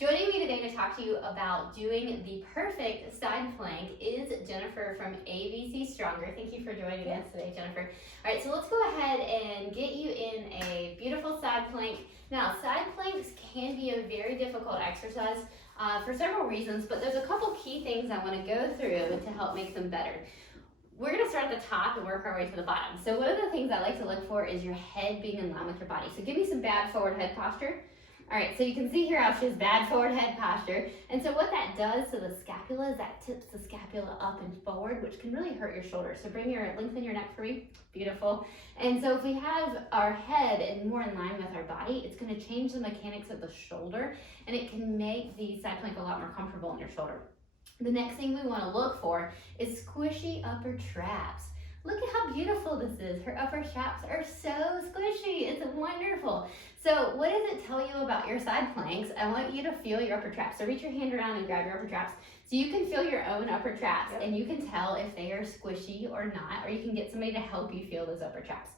Joining me today to talk to you about doing the perfect side plank is Jennifer from ABC Stronger. Thank you for joining us today, Jennifer. All right, so let's go ahead and get you in a beautiful side plank. Now, side planks can be a very difficult exercise for several reasons, but there's a couple key things I want to go through to help make them better. We're going to start at the top and work our way to the bottom. So one of the things I like to look for is your head being in line with your body. So give me some bad forward head posture. All right, so you can see here how she has bad forward head posture. And so what that does to the scapula is that tips the scapula up and forward, which can really hurt your shoulders. So lengthen your neck for me. Beautiful. And so if we have our head and more in line with our body, it's going to change the mechanics of the shoulder, and it can make the side plank a lot more comfortable in your shoulder. The next thing we want to look for is squishy upper traps. Look at how beautiful this is. Her upper traps are so squishy. It's wonderful. So what does it tell you about your side planks? I want you to feel your upper traps. So reach your hand around and grab your upper traps. So you can feel your own upper traps, and you can tell if they are squishy or not, or you can get somebody to help you feel those upper traps.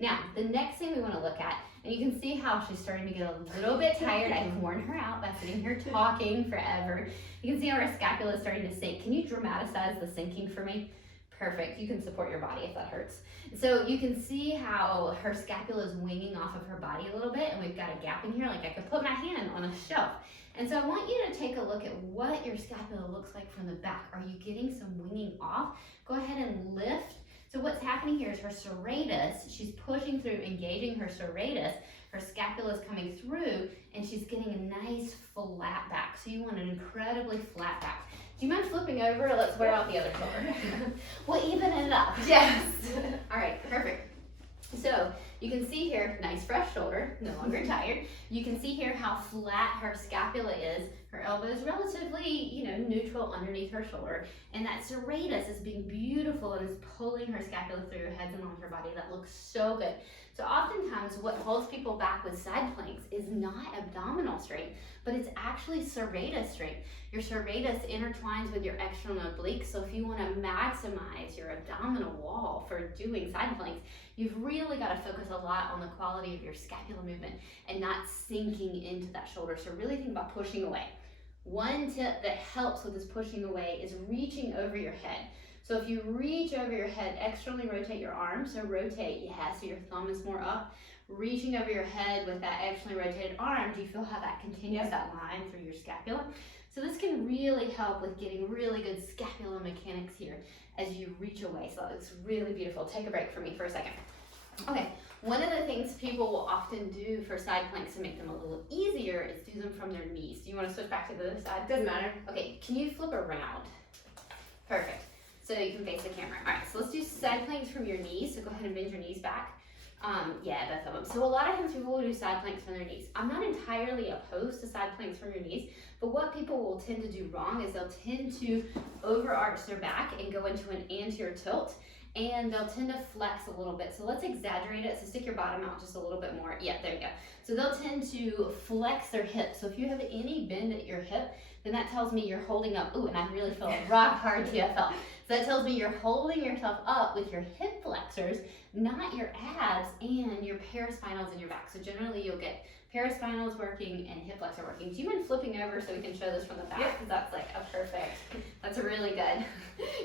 Now, the next thing we want to look at, and you can see how she's starting to get a little bit tired. I've worn her out by sitting here talking forever. You can see how her scapula is starting to sink. Can you dramatize the sinking for me? Perfect. You can support your body if that hurts. So you can see how her scapula is winging off of her body a little bit, and we've got a gap in here, like I could put my hand on a shelf. And so I want you to take a look at what your scapula looks like from the back. Are you getting some winging off? Go ahead and lift. So what's happening here is her serratus, she's pushing through, engaging her serratus. Her scapula is coming through, and she's getting a nice flat back. So you want an incredibly flat back. Do you mind flipping over? Let's wear out the other shoulder. We'll even it up. Yes. All right, perfect. So you can see here, nice fresh shoulder, no longer tired. You can see here how flat her scapula is. Her elbow is relatively, neutral underneath her shoulder. And that serratus is being beautiful and is pulling her scapula through her head and along her body. That looks so good. So oftentimes what holds people back with side planks is not abdominal strength, but it's actually serratus strength. Your serratus intertwines with your external obliques. So if you want to maximize your abdominal wall for doing side planks, you've really got to focus a lot on the quality of your scapular movement and not sinking into that shoulder. So really think about pushing away. One tip that helps with this pushing away is reaching over your head. So if you reach over your head, externally rotate your arms. So rotate, so your thumb is more up. Reaching over your head with that externally rotated arm, do you feel how that continues that line through your scapula? So this can really help with getting really good scapular mechanics here as you reach away. So that looks really beautiful. Take a break for me for a second. Okay, one of the things people will often do for side planks to make them a little easier is do them from their knees. Do you want to switch back to the other side? Doesn't matter. Okay, can you flip around? Perfect. So you can face the camera. All right, so let's do side planks from your knees. So go ahead and bend your knees back. Both of them. So a lot of times people will do side planks from their knees. I'm not entirely opposed to side planks from your knees, but what people will tend to do wrong is they'll tend to overarch their back and go into an anterior tilt, and they'll tend to flex a little bit. So let's exaggerate it. So stick your bottom out just a little bit more. Yeah, there you go. So they'll tend to flex their hips. So if you have any bend at your hip, then that tells me you're holding up. Ooh, and I really feel a rock hard TFL. So that tells me you're holding yourself up with your hip flexors, not your abs and your paraspinals in your back. So generally you'll get paraspinals working and hip flexor working. Do you mind flipping over so we can show this from the back? Because that's like a perfect, that's a really good,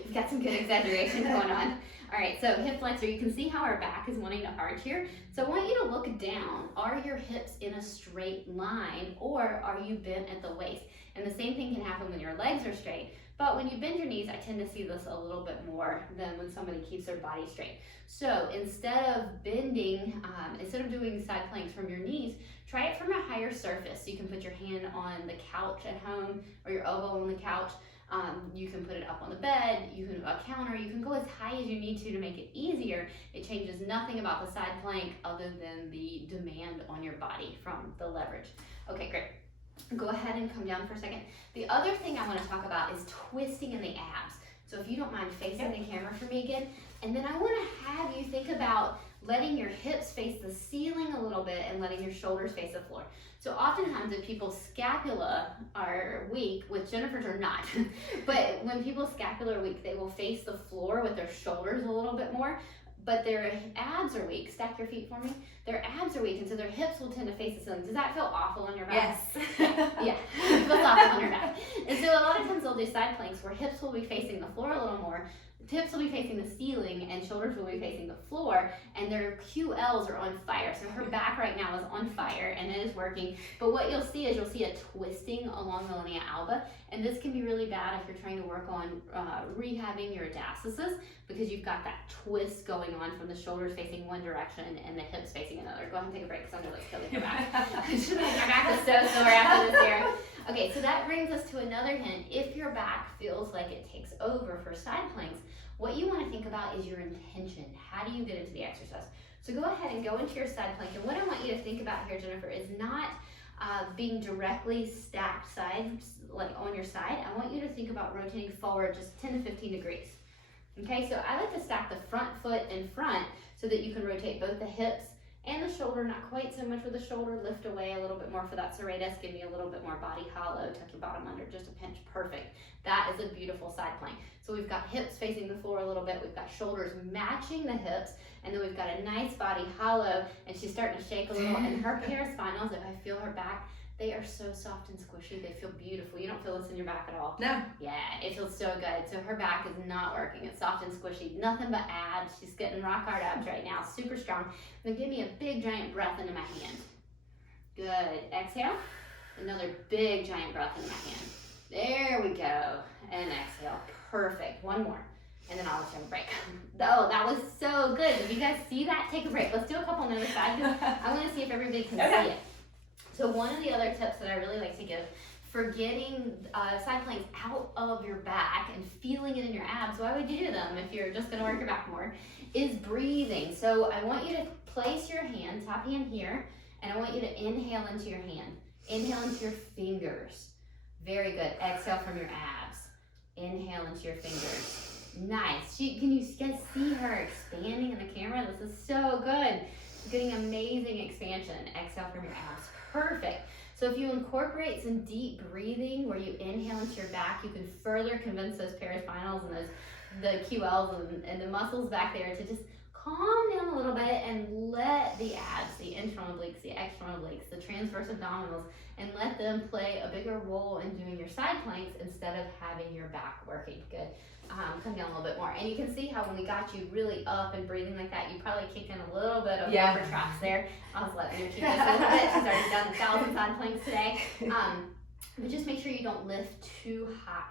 you've got some good exaggeration going on. All right, so hip flexor, you can see how our back is wanting to arch here. So I want you to look down. Are your hips in a straight line, or are you bent at the waist? And the same thing can happen when your legs are straight. But when you bend your knees, I tend to see this a little bit more than when somebody keeps their body straight. So instead of bending, instead of doing side planks from your knees, try it from a higher surface. So you can put your hand on the couch at home or your elbow on the couch. You can put it up on the bed, you can a counter, you can go as high as you need to make it easier. It changes nothing about the side plank other than the demand on your body from the leverage. Okay, great. Go ahead and come down for a second. The other thing I want to talk about is twisting in the abs. So if you don't mind facing the camera for me again, and then I want to have you think about letting your hips face the ceiling a little bit and letting your shoulders face the floor. So oftentimes if people's scapula are weak, which Jennifer's are not, but when people's scapula are weak, they will face the floor with their shoulders a little bit more, but their abs are weak. Stack your feet for me. Their abs are weak, and so their hips will tend to face the ceiling. Does that feel awful on your back? Yes. Yeah. You feel her hips will be facing the floor a little more, hips will be facing the ceiling, and shoulders will be facing the floor, and their QLs are on fire. So her back right now is on fire, and it is working. But what you'll see is a twisting along the linea alba, and this can be really bad if you're trying to work on rehabbing your diastasis, because you've got that twist going on from the shoulders facing one direction and the hips facing another. Go ahead and take a break, because I'm gonna killing your back. My back is so sore after this here. Okay, so that brings us to another hint. If your back feels like it takes over for side planks, what you want to think about is your intention. How do you get into the exercise? So go ahead and go into your side plank. And what I want you to think about here, Jennifer, is not being directly stacked sides, like on your side. I want you to think about rotating forward just 10 to 15 degrees. Okay, so I like to stack the front foot in front so that you can rotate both the hips and the shoulder, not quite so much with the shoulder, lift away a little bit more for that serratus, give me a little bit more body hollow, tuck your bottom under just a pinch, perfect. That is a beautiful side plank. So we've got hips facing the floor a little bit, we've got shoulders matching the hips, and then we've got a nice body hollow, and she's starting to shake a little, and her paraspinals, if I feel her back, they are so soft and squishy, they feel beautiful. You don't feel this in your back at all? No. Yeah, it feels so good. So her back is not working, it's soft and squishy, nothing but abs. She's getting rock hard abs right now, super strong. Now give me a big giant breath into my hand. Good, exhale. Another big giant breath into my hand. There we go, and exhale, perfect. One more, and then I'll let you have a break. Oh, that was so good. Did you guys see that? Take a break. Let's do a couple on the other side, because I want to see if everybody can see it. So one of the other tips that I really like to give for getting side planks out of your back and feeling it in your abs, why would you do them if you're just gonna work your back more, is breathing. So I want you to place your hand, top hand here, and I want you to inhale into your hand. Inhale into your fingers. Very good. Exhale from your abs. Inhale into your fingers. Nice. Can you guys see her expanding in the camera? This is so good. Getting amazing expansion. Exhale from your abs. Perfect. So if you incorporate some deep breathing where you inhale into your back, you can further convince those paraspinals and the QLs and the muscles back there to just calm down a little bit and let the abs, the internal obliques, the external obliques, the transverse abdominals, and let them play a bigger role in doing your side planks instead of having your back working. Good. Come down a little bit more. And you can see how when we got you really up and breathing like that, you probably kicked in a little bit of upper traps there. I was letting you keep this a little bit. She's already done 1,000 side planks today. But just make sure you don't lift too high.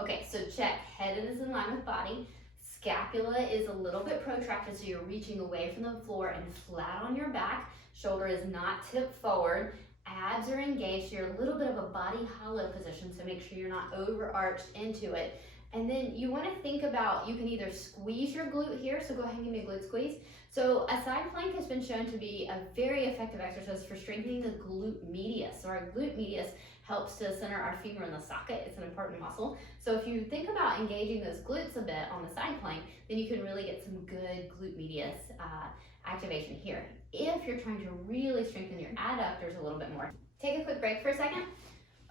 Okay, so check. Head is in line with body. Scapula is a little bit protracted, so you're reaching away from the floor and flat on your back. Shoulder is not tipped forward. Abs are engaged, so you're a little bit of a body hollow position, so make sure you're not overarched into it. And then you want to think about, you can either squeeze your glute here, so go ahead and give me a glute squeeze. So a side plank has been shown to be a very effective exercise for strengthening the glute medius. So our glute medius helps to center our femur in the socket. It's an important muscle. So if you think about engaging those glutes a bit on the side plank, then you can really get some good glute medius activation here. If you're trying to really strengthen your adductors a little bit more, take a quick break for a second.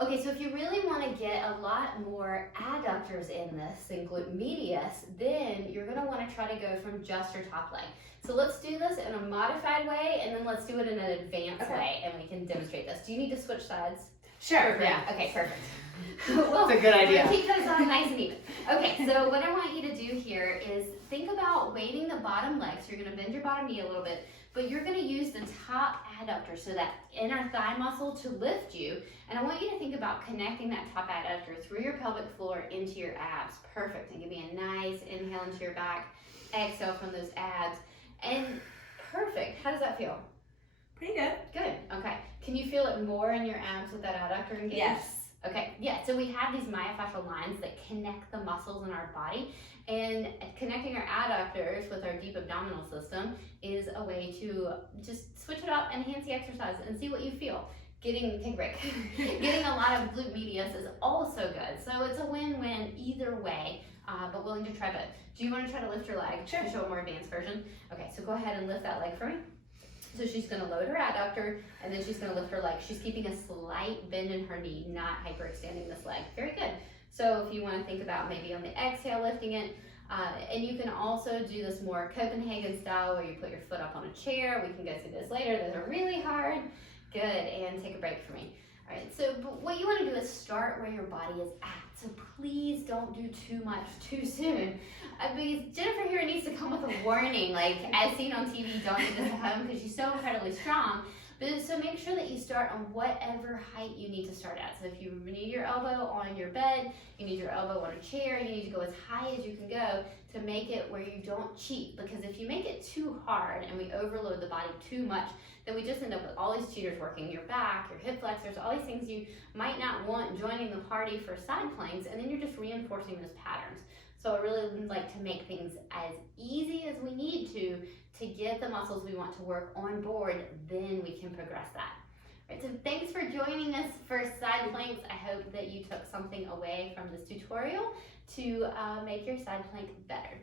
Okay, so if you really want to get a lot more adductors in this than glute medius, then you're going to want to try to go from just your top leg. So let's do this in a modified way, and then let's do it in an advanced way, and we can demonstrate this. Do you need to switch sides? Sure, Perfect. yeah. Okay, perfect. Well, that's a good idea. Keep those on nice and even. Okay, so what I want you to do here is think about weighting the bottom leg. So you're going to bend your bottom knee a little bit, but you're going to use the top adductor, so that inner thigh muscle, to lift you. And I want you to think about connecting that top adductor through your pelvic floor into your abs. Perfect. And give me a nice inhale into your back, exhale from those abs. And perfect. How does that feel? Pretty good. Good. Okay. Can you feel it more in your abs with that adductor engaged? Yes. Okay, yeah, so we have these myofascial lines that connect the muscles in our body, and connecting our adductors with our deep abdominal system is a way to just switch it up, enhance the exercise, and see what you feel. Take a break. Getting a lot of glute medius is also good, so it's a win-win either way, but willing to try both. Do you want to try to lift your leg? Sure. To show a more advanced version? Okay, so go ahead and lift that leg for me. So she's going to load her adductor, and then she's going to lift her leg. She's keeping a slight bend in her knee, not hyperextending this leg. Very good. So if you want to think about maybe on the exhale lifting it, and you can also do this more Copenhagen style where you put your foot up on a chair. We can go through this later. Those are really hard. Good, and take a break for me. All right, so but what you want to do is start where your body is at. So please don't do too much too soon. Because Jennifer here needs to come with a warning, like as seen on TV, don't do this at home because she's so incredibly strong. But so make sure that you start on whatever height you need to start at. So if you need your elbow on your bed, you need your elbow on a chair, you need to go as high as you can go to make it where you don't cheat. Because if you make it too hard and we overload the body too much, then we just end up with all these cheaters working your back, your hip flexors, all these things you might not want joining the party for side planks, and then you're just reinforcing those patterns. So I really like to make things as easy as we need to get the muscles we want to work on board, then we can progress that. All right, so thanks for joining us for side planks. I hope that you took something away from this tutorial to make your side plank better.